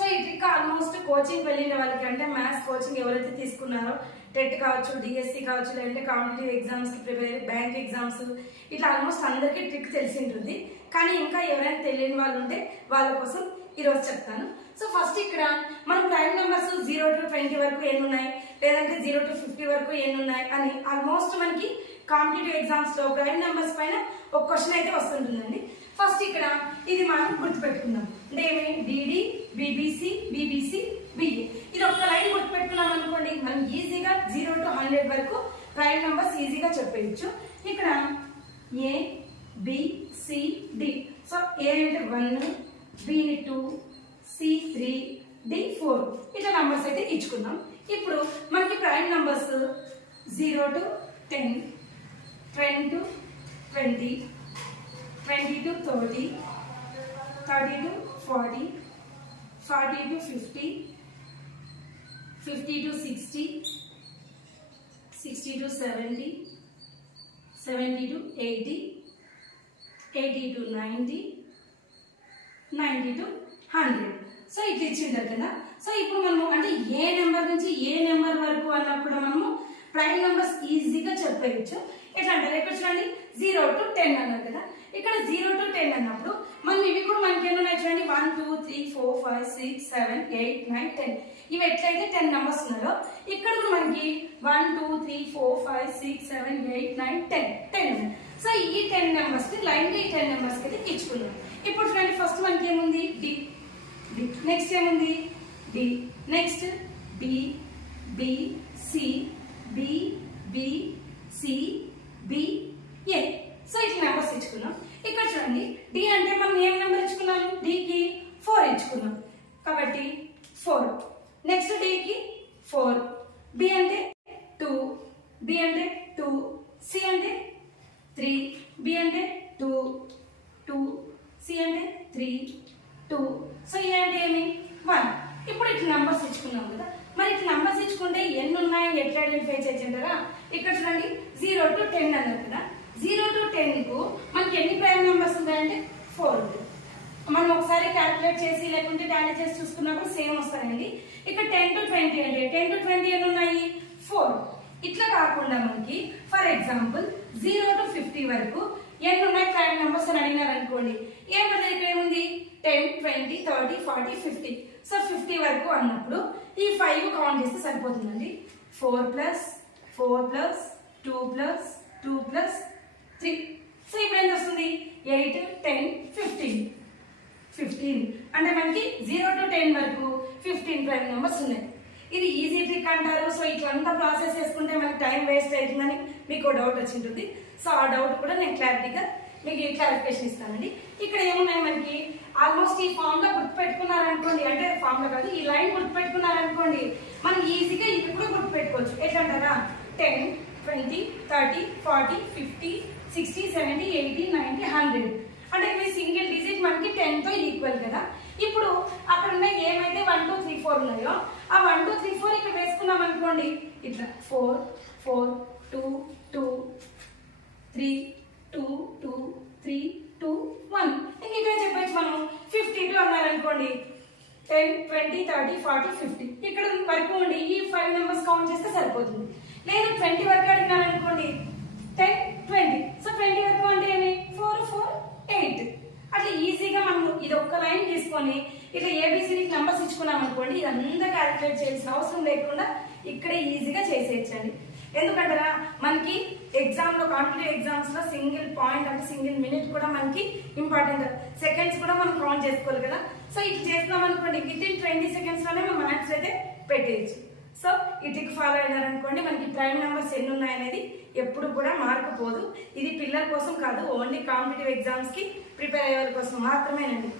So ఈ trick almost coaching వెళ్ళిన వాళ్ళకి, అంటే మ్యాథ్స్ కోచింగ్ ఎవరైతే తీసుకున్నారో టెట్ కావచ్చు, డిఎస్సి కావచ్చు, లేదంటే కాంపిటేటివ్ ఎగ్జామ్స్ కి ప్రిపేర్, బ్యాంక్ ఎగ్జామ్స్, ఇట్లా ఆల్మోస్ట్ అందరికీ ట్రిక్ తెలిసి ఉంటుంది. కానీ ఇంకా ఎవరైనా తెలియని వాళ్ళు ఉంటే వాళ్ళ కోసం ఈరోజు చెప్తాను. సో ఫస్ట్ ఇక్కడ మనం ప్రైమ్ నెంబర్స్ 0 to 20 వరకు ఎన్ని ఉన్నాయి, లేదంటే 0 to 50 వరకు ఎన్ని ఉన్నాయి అని ఆల్మోస్ట్ మనకి కాంపిటేటివ్ ఎగ్జామ్స్ లో ప్రైమ్ నెంబర్స్ పైన ఒక క్వశ్చన్ అయితే వస్తుంటుందండి. ఫస్ట్ ఇక్కడ ఇది మనం గుర్తుపెట్టుకుందాం. అంటే ఏమి, డిడి, బిబిసి, బిబిసి, బిఏ, ఇది ఒక్క లైన్ గుర్తుపెట్టుకున్నాం అనుకోండి, మనం ఈజీగా 0 to 100 వరకు ప్రైమ్ నెంబర్స్ ఈజీగా చెప్పేయచ్చు. ఇక్కడ ఏ, బి, సి, డి. సో ఏ అంటే 1, బి 2, సి 3, డి 4, ఇట్లా నంబర్స్ అయితే ఇచ్చుకుందాం. ఇప్పుడు మనకి prime numbers 0 to 10, 10 to 20, 20 to 30, 30 to 40, 40 to 50, 50 to 60, 60 to 70, 70 to 80, 80 to 90, 90 to 100. So ఇట్లా ఇచ్చింటారు కదా. సో ఇప్పుడు మనము అంటే ఏ నెంబర్ నుంచి ఏ నెంబర్ వరకు అన్నప్పుడు మనము ప్రైమ్ నెంబర్స్ ఈజీగా చెప్పేయచ్చు. ఎట్లా అంటారు, ఇక్కడ చూడండి 0 to 10 అన్నారు కదా. ఇక్కడ 0 to 10 అన్నప్పుడు మనం ఇవి కూడా మనకి ఎన్ని ఉన్నాయి చూడండి, 1 2 3 4 5 6 7 8 9 10. ఇవి ఎట్లయితే 10 నెంబర్స్ ఉన్నాయో ఇక్కడ కూడా మనకి 1 2 3 4 5 6 7 8 9 10 ఉన్నాయి. సో ఈ 10 నెంబర్స్ కి లైన్ గా ఈ 10 నెంబర్స్ కి అయితే ఇచ్చుకున్నాం. ఇప్పుడు చూడండి ఫస్ట్ మనకి ఏముంది, డి, నెక్స్ట్ ఏముంది, D, next B, B, C, B, B, C, B, A. So ఇట్లా నెంబర్స్ ఇచ్చుకున్నాం. ఇక్కడ చూడండి డి అంటే మనం ఏం నెంబర్ ఇచ్చుకున్నాం, డికి 4 ఇచ్చుకున్నాం కాబట్టి 4. నెక్స్ట్ డికి 4, బి అంటే 2, బి అంటే 2, సి అంటే 3, బి అంటే 2, 2, సి అంటే 3, 2. సో ఏ అంటే ఏమి, 1. ఇప్పుడు ఇట్లా నంబర్స్ ఇచ్చుకున్నాం కదా. మరి ఇట్లా నంబర్స్ ఇచ్చుకుంటే ఎన్ని ఉన్నాయని ఎట్లా ఐడెంటిఫై చేసింటారా, ఇక్కడ చూడండి 0 to 10 అన్నారు కదా. 0 to 10 కు మనకి ఎన్ని ప్రైమ్ నెంబర్స్ ఉన్నాయంటే 4 ఉంటాయి. మనం ఒకసారి క్యాల్కులేట్ చేసి లేకుంటే టాలీ చేసి చూసుకున్నప్పుడు సేమ్ వస్తాయండి. ఇక్కడ 10 to 20 అంటే 10 to 20 ఎన్ని ఉన్నాయి, 4. ఇట్లా కాకుండా మనకి ఫర్ ఎగ్జాంపుల్ 0 to 50 వరకు ఎన్ని ఉన్నాయి ప్రైమ్ నెంబర్స్ అని అడిగినారు అనుకోండి, ఏమన్నా ఇక్కడ ఏముంది 10 20 30 40 50. సో 50 వరకు అన్నప్పుడు ఈ 5 కౌంట్ చేస్తే సరిపోతుందండి. 4 plus 4 plus 2 plus 2 plus 3. So ఇప్పుడు ఎంత వస్తుంది, 8 10 15 అంటే మనకి 0 to 10 వరకు 15 ప్రైమ్ నెంబర్స్ ఉన్నాయి. ఇది ఈజీ ట్రిక్ అంటారు. సో ఇట్లంతా ప్రాసెస్ చేసుకుంటే మనకి టైం వేస్ట్ అవుతుందని మీకు డౌట్ వచ్చి ఉంటుంది. సో ఆ డౌట్ కూడా నేను క్లారిటీగా మీకు క్లారిఫికేషన్ ఇస్తానండి. ఇక్కడ ఏమున్నాయి మనకి ఆల్మోస్ట్ ఈ ఫామ్ లో గుర్తుపెట్టుకున్నారనుకోండి, అంటే ఫామ్ లో కాదు, ఈ లైన్ గుర్తుపెట్టుకున్నారనుకోండి మనం ఈజీగా ఇది కూడా గుర్తుపెట్టుకోవచ్చు. ఎట్లా అంటారా, 10 20 30 40 50 60 70 80 90 100. అంటే ఇవి సింగిల్ డిజిట్ మనకి 10 తో ఈక్వల్ కదా. ఇప్పుడు అక్కడ ఉన్న ఏమైతే 1 2 3 4 ఉన్నాయో ఆ 1 2 3 4 ఇక్కడ వేసుకున్నాం అనుకోండి, ఇట్లా 4 4 2 2 3 2 2 3 2 1. ఇంక ఇక్కడ చెప్పచ్చు మనం 52 అన్నారనుకోండి, 10 20 30 40 50 ఇక్కడ వరకు ఉండి ఈ 5 నెంబర్స్ కౌంట్ చేస్తే సరిపోతుంది. లేదు 20 వరకు అడిగినారనుకోండి, 10 20. సో 20 వరకు అంటే ఏమి, 4 4 8. అట్లా ఈజీగా మనం ఇది ఒక్క లైన్ తీసుకొని ఇట్లా ఏబిసిడి నెంబర్స్ ఇచ్చుకున్నాం అనుకోండి, ఇదంతా క్యాలిక్యులేట్ చేయాల్సిన అవసరం లేకుండా ఇక్కడే ఈజీగా చేసేయచ్చండి. ఎందుకంటారా, మనకి ఎగ్జామ్ లో కాంపిటేటివ్ ఎగ్జామ్స్ లో సింగిల్ పాయింట్ అంటే సింగిల్ మినిట్ కూడా మనకి ఇంపార్టెంట్, సెకండ్స్ కూడా మనం కౌంట్ చేసుకోవాలి కదా. సో ఇట్లా చేస్తున్నాం అనుకోండి, విత్ ఇన్ 20 seconds లోనే మనం ఆన్సర్ అయితే పెట్టేయచ్చు. సో ఈ ట్రిక్ ఫాలో అయినారనుకోండి, మనకి ప్రైమ్ నెంబర్స్ ఎన్ని ఉన్నాయనేది ఎప్పుడు కూడా మార్కపోదు. ఇది పిల్లల కోసం కాదు, ఓన్లీ కాంపిటేటివ్ ఎగ్జామ్స్ కి ప్రిపేర్ అయ్యే వాళ్ళ కోసం మాత్రమేనండి.